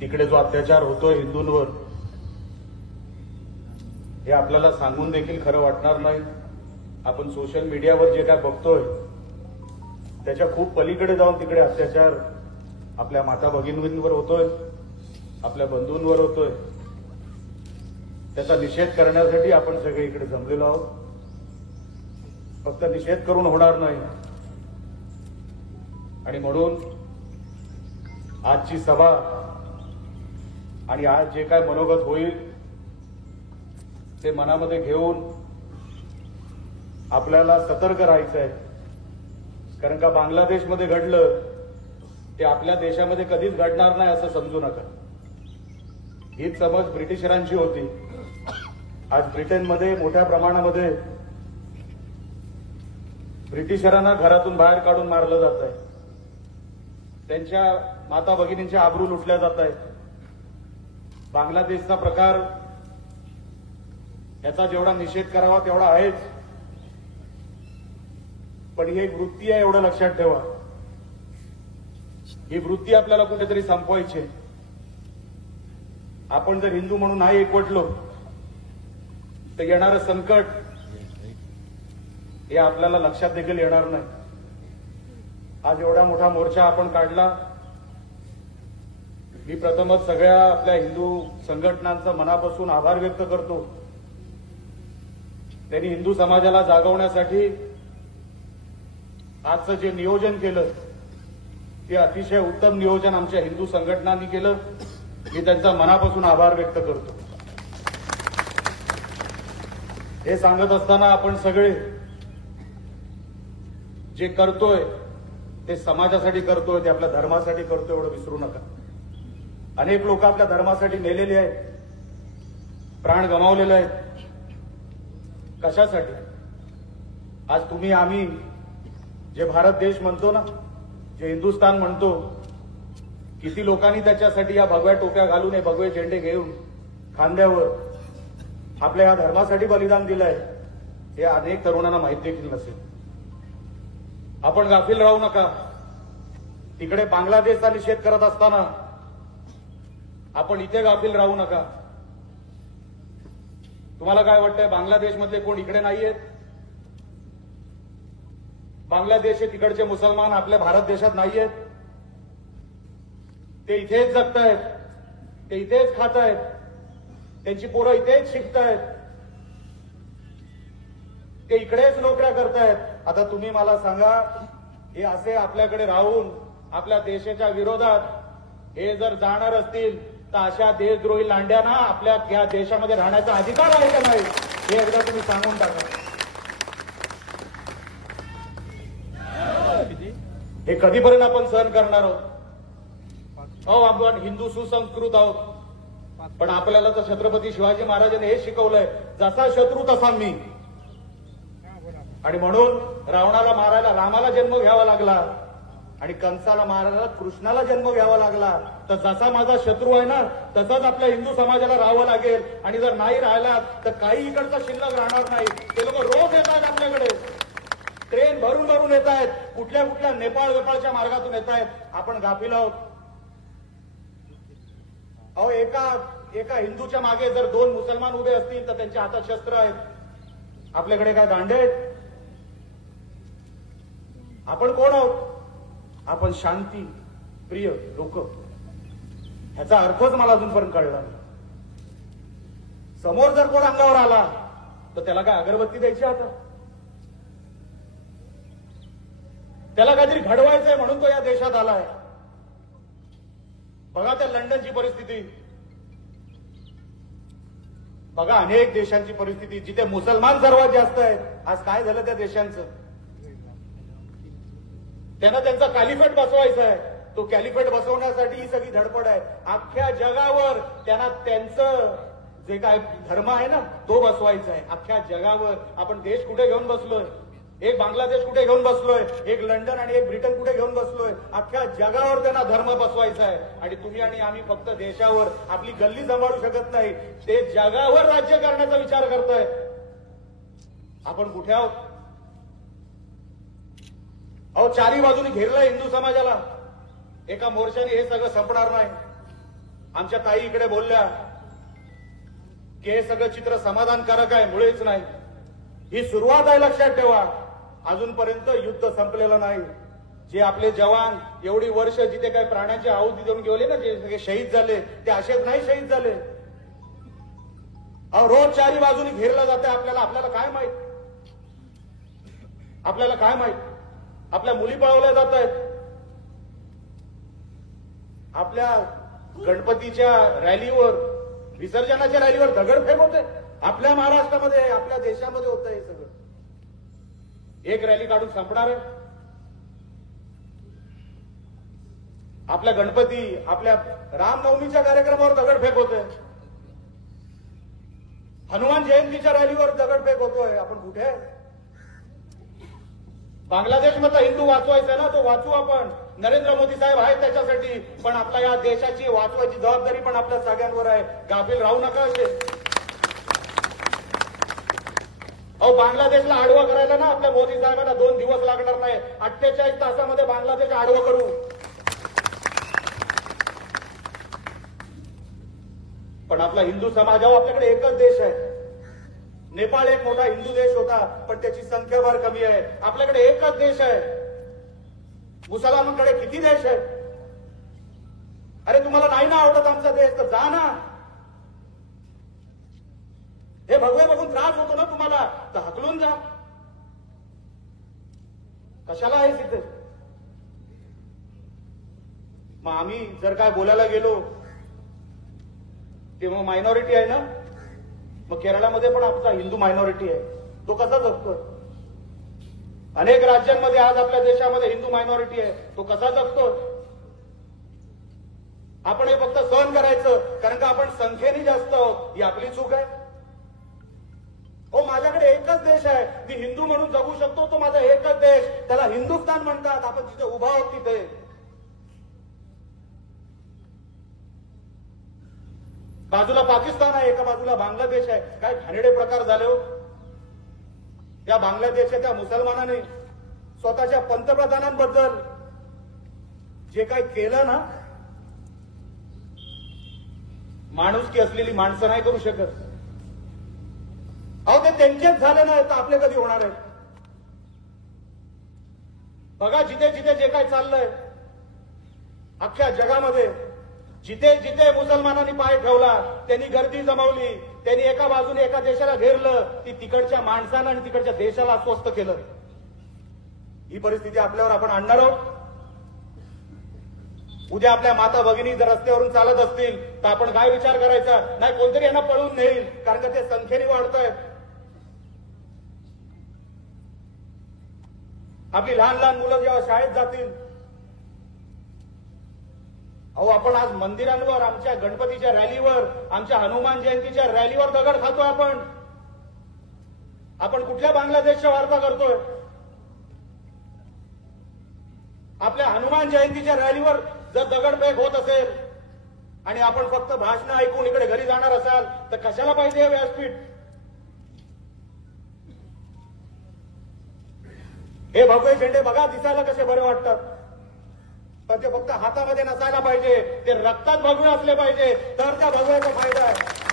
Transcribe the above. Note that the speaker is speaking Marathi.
तिकडे जो अत्याचार होतोय हिंदूंवर, हे आपल्याला सांगून देखील खरं वाटणार नाही. आपण सोशल मीडियावर जे काय बघतोय त्याच्या खूप पलीकडे जाऊन तिकडे अत्याचार आपल्या माता भगिनींवर होतोय, आपल्या बंधूंवर होतोय. त्याचा निषेध करण्यासाठी आपण सगळे इकडे जमलेलो आहोत. फक्त निषेध करून होणार नाही. आणि म्हणून आजची सभा आणि आज जे काय मनोगत होईल ते मनामध्ये घेऊन आपल्याला सतर्क राहायचं आहे. कारण का बांगलादेशमध्ये घडलं ते आपल्या देशामध्ये कधीच घडणार नाही असं समजू नका. हीच समज ब्रिटिशरांची होती. आज ब्रिटनमध्ये मोठ्या प्रमाणामध्ये ब्रिटिशरांना घरातून बाहेर काढून मारलं जात आहे. त्यांच्या माता भगिनींच्या आबरू लुटल्या जात आहेत. बांगलादेशचा प्रकार याचा जेवढा निषेध करावा तेवढा आहेच, पण ही एक वृत्ती आहे एवढं लक्षात ठेवा. ही वृत्ती आपल्याला कुठेतरी संपवायची आहे. आपण जर हिंदू म्हणून नाही एकवटलो तर येणारं संकट हे आपल्याला लक्षात देखील येणार नाही. आज एवढा मोठा मोर्चा आपण काढला. मी प्रथमच सगळ्या आपल्या हिंदू संघटनांचा मनापासून आभार व्यक्त करतो. त्यांनी हिंदू समाजाला जागवण्यासाठी आजचं जे नियोजन केलं ते अतिशय उत्तम नियोजन आमच्या हिंदू संघटनांनी केलं. मी त्यांचा मनापासून आभार व्यक्त करतो. हे सांगत असताना आपण सगळे जे करतोय ते समाजासाठी करतोय, ते आपल्या धर्मासाठी करतोय एवढं विसरू नका. अनेक लोक आपल्या धर्मासाठी मेलेले आहेत, प्राण गमावलेले आहेत. कशासाठी? आज तुम्ही आम्ही जे भारत देश म्हणतो ना, जे हिंदुस्थान म्हणतो, किती लोकांनी त्याच्यासाठी या भगव्या टोप्या घालून हे भगवे झेंडे घेऊन खांद्यावर आपल्या या धर्मासाठी बलिदान दिलंय हे अनेक तरुणांना माहित देखील नसेल. आपण गाफील राहू नका. तिकडे बांगलादेशचा निषेध करत असताना आपण इथे गाफील राहू नका. तुम्हाला काय वाटतंय, बांगलादेशमधले कोण इकडे नाहीयेत? बांगलादेशचे तिकडचे मुसलमान आपल्या भारत देशात नाहीयेत? ते इथेच जगतायत, ते इथेच खात आहेत, त्यांची पोरं इथेच शिकतायत, ते इकडेच नोकऱ्या करतायत. आता तुम्ही मला सांगा, हे असे आपल्याकडे राहून आपल्या देशाच्या विरोधात हे जर जाणार असतील तर अशा देशद्रोही लांड्यांना आपल्या या देशामध्ये राहण्याचा अधिकार आहे का नाही हे एकदा तुम्ही सांगून टाका. हे कधीपर्यंत आपण सहन करणार आहोत? अहो, आपण हिंदू सुसंस्कृत आहोत, पण आपल्याला तर छत्रपती शिवाजी महाराजांनी हे शिकवलंय, जसा शत्रू तसा मी. आणि म्हणून रावणाला मारायला रामाला जन्म घ्यावा लागला आणि कंसाला मारायला कृष्णाला जन्म घ्यावा लागला. तर जसा माझा शत्रू आहे ना तसाच आपल्या हिंदू समाजाला राहावं लागेल. आणि जर नाही राहिला तर काही इकडचा शिल्लक राहणार नाही. ते लोक रोज येत आहेत आपल्याकडे, ट्रेन भरून भरून येत आहेत, कुठल्या कुठल्या नेपाळच्या मार्गातून येत आहेत. आपण गाफील आहोत. अहो, एका हिंदूच्या मागे जर दोन मुसलमान उभे असतील तर त्यांच्या हातात शस्त्र आहेत. आपल्याकडे काय दांडे आहेत? आपण कोण आहोत? आपण शांती प्रिय लोक. ह्याचा अर्थच मला अजूनपर्यंत कळला नाही. समोर जर कोण अंगावर आला तर त्याला काय अगरबत्ती द्यायची? आता त्याला काहीतरी घडवायचंय म्हणून तो या देशात आलाय. बघा त्या लंडनची परिस्थिती, बघा अनेक देशांची परिस्थिती जिथे मुसलमान सर्वात जास्त आहेत. आज काय झालं त्या देशांचं? त्यांना त्यांचा कॅलिफेट बसवायचा आहे. तो कॅलिफेट बसवण्यासाठी ही सगळी धडपड आहे. अख्ख्या जगावर त्यांना त्यांचं जे काय धर्म आहे ना तो बसवायचा आहे. अख्ख्या जगावर आपण देश कुठे घेऊन बसलोय? एक बांगलादेश कुठे घेऊन बसलोय? एक लंडन आणि एक ब्रिटन कुठे घेऊन बसलोय? अख्ख्या जगावर त्यांना धर्म बसवायचा आहे. आणि तुम्ही आणि आम्ही फक्त देशावर आपली गल्ली सांभाळू शकत नाही, ते जगावर राज्य करण्याचा विचार करताय. आपण कुठे आहोत? अहो, चारी बाजूनी घेरलंय हिंदू समाजाला. एका मोर्चाने हे सगळं संपणार नाही. आमच्या ताई इकडे बोलल्या की हे सगळं चित्र समाधानकारक आहे, मुळेच नाही. ही सुरुवात आहे, लक्षात ठेवा. अजूनपर्यंत युद्ध संपलेलं नाही. जे आपले जवान एवढी वर्ष जिथे काही प्राण्याची आहुती देऊन गेले ना, जे सगळे शहीद झाले, ते असेच नाही शहीद झाले. अहो, रोज चारी बाजूनी घेरलं जाते आपल्याला. आपल्याला काय माहित? आपल्याला काय माहित? आपल्या मुली पळवल्या जात आहेत. आपल्या गणपतीच्या रॅलीवर, विसर्जनाच्या रॅलीवर दगडफेक होते. आपल्या महाराष्ट्रामध्ये, आपल्या देशामध्ये होतं हे सगळं. एक रॅली काढून संपणार आहे. आपल्या गणपती, आपल्या रामनवमीच्या कार्यक्रमावर दगडफेक होते. हनुमान जयंतीच्या रॅलीवर दगडफेक होतोय. आपण कुठे आहे? बांगलादेशमधला हिंदू वाचवायचा ना, तो वाचू आपण. नरेंद्र मोदी साहेब आहेत त्याच्यासाठी. पण आपल्या या देशाची वाचवायची जबाबदारी पण आपल्या सगळ्यांवर आहे. गाफील राहू नका असे. अहो, बांगलादेशला आडवा करायला ना आपल्या मोदी साहेबांना 2 दिवस लागणार नाही. 48 तासामध्ये बांगलादेश आडवं करू. पण आपला हिंदू समाज, आपल्याकडे एकच देश आहे. नेपाळ एक मोठा हिंदू देश होता, पण त्याची संख्या फार कमी आहे. आपल्याकडे एकच देश आहे. मुसलमानांकडे किती देश आहे? अरे, तुम्हाला नाही ना आवडत आमचा देश, तर जा ना. हे भगवे बघून त्रास होतो ना तुम्हाला, तर हकलून जा. कशाला आहे तिथे? मग आम्ही जर काय बोलायला गेलो ते मग मायनॉरिटी आहे ना. मग केरळामध्ये पण आमचा हिंदू मायनॉरिटी आहे, तो कसा जगतोय? अनेक राज्यांमध्ये आज आपल्या देशामध्ये हिंदू मायनॉरिटी आहे, तो कसा जगतोय? आपण हे फक्त सहन करायचं कारण का आपण संख्येने जास्त आहोत, ही आपली चूक आहे. हो, माझ्याकडे एकच देश आहे, मी हिंदू म्हणून जगू शकतो. तो माझा एकच देश, त्याला हिंदुस्थान म्हणतात. आपण जिथे उभा आहोत तिथे. बाजूला पाकिस्तान आहे, एका बाजूला बांगलादेश आहे. काय घाणेरडे प्रकार झाले हो. त्या बांगलादेशच्या त्या मुसलमानाने स्वतःच्या पंतप्रधानांबद्दल जे काही केलं ना, माणुसकी असलेली माणसं नाही करू शकत. अहो, ते त्यांचेच झाले नाही तर आपले कधी होणार आहे? बघा, जिथे जिथे जे काही चाललंय अख्ख्या जगामध्ये, जिथे जिथे मुसलमानांनी पाय ठेवला त्यांनी गर्दी जमवली, त्यांनी एका बाजूने एका देशाला घेरलं, ती तिकडच्या माणसाला आणि तिकडच्या देशाला अस्वस्थ केलं. ही परिस्थिती आपल्यावर आपण आणणार आहोत. उद्या आपल्या माता भगिनी जर रस्त्यावरून चालत असतील तर आपण काय विचार करायचा? नाही, कोणतरी यांना पळवून नेईल कारण का ते संख्येने वाढतायत. आपली लहान लहान मुलं जेव्हा शाळेत जातील, अहो, आपण आज मंदिरांवर, आमच्या गणपतीच्या रॅलीवर, आमच्या हनुमान जयंतीच्या रॅलीवर दगड खातोय. आपण कुठल्या बांगलादेशच्या वार्ता करतोय? आपल्या हनुमान जयंतीच्या रॅलीवर जर दगडफेक होत असेल आणि आपण फक्त भाषणं ऐकून इकडे घरी जाणार असाल तर कशाला पाहिजे हे व्यासपीठ? हे भगवे झेंडे बघा, दिसायला कसे बरे वाटतात, पण ते फक्त हातामध्ये नसायला पाहिजे. ते रक्तात भगवे असले पाहिजे, तर त्या भगव्याचा फायदा आहे.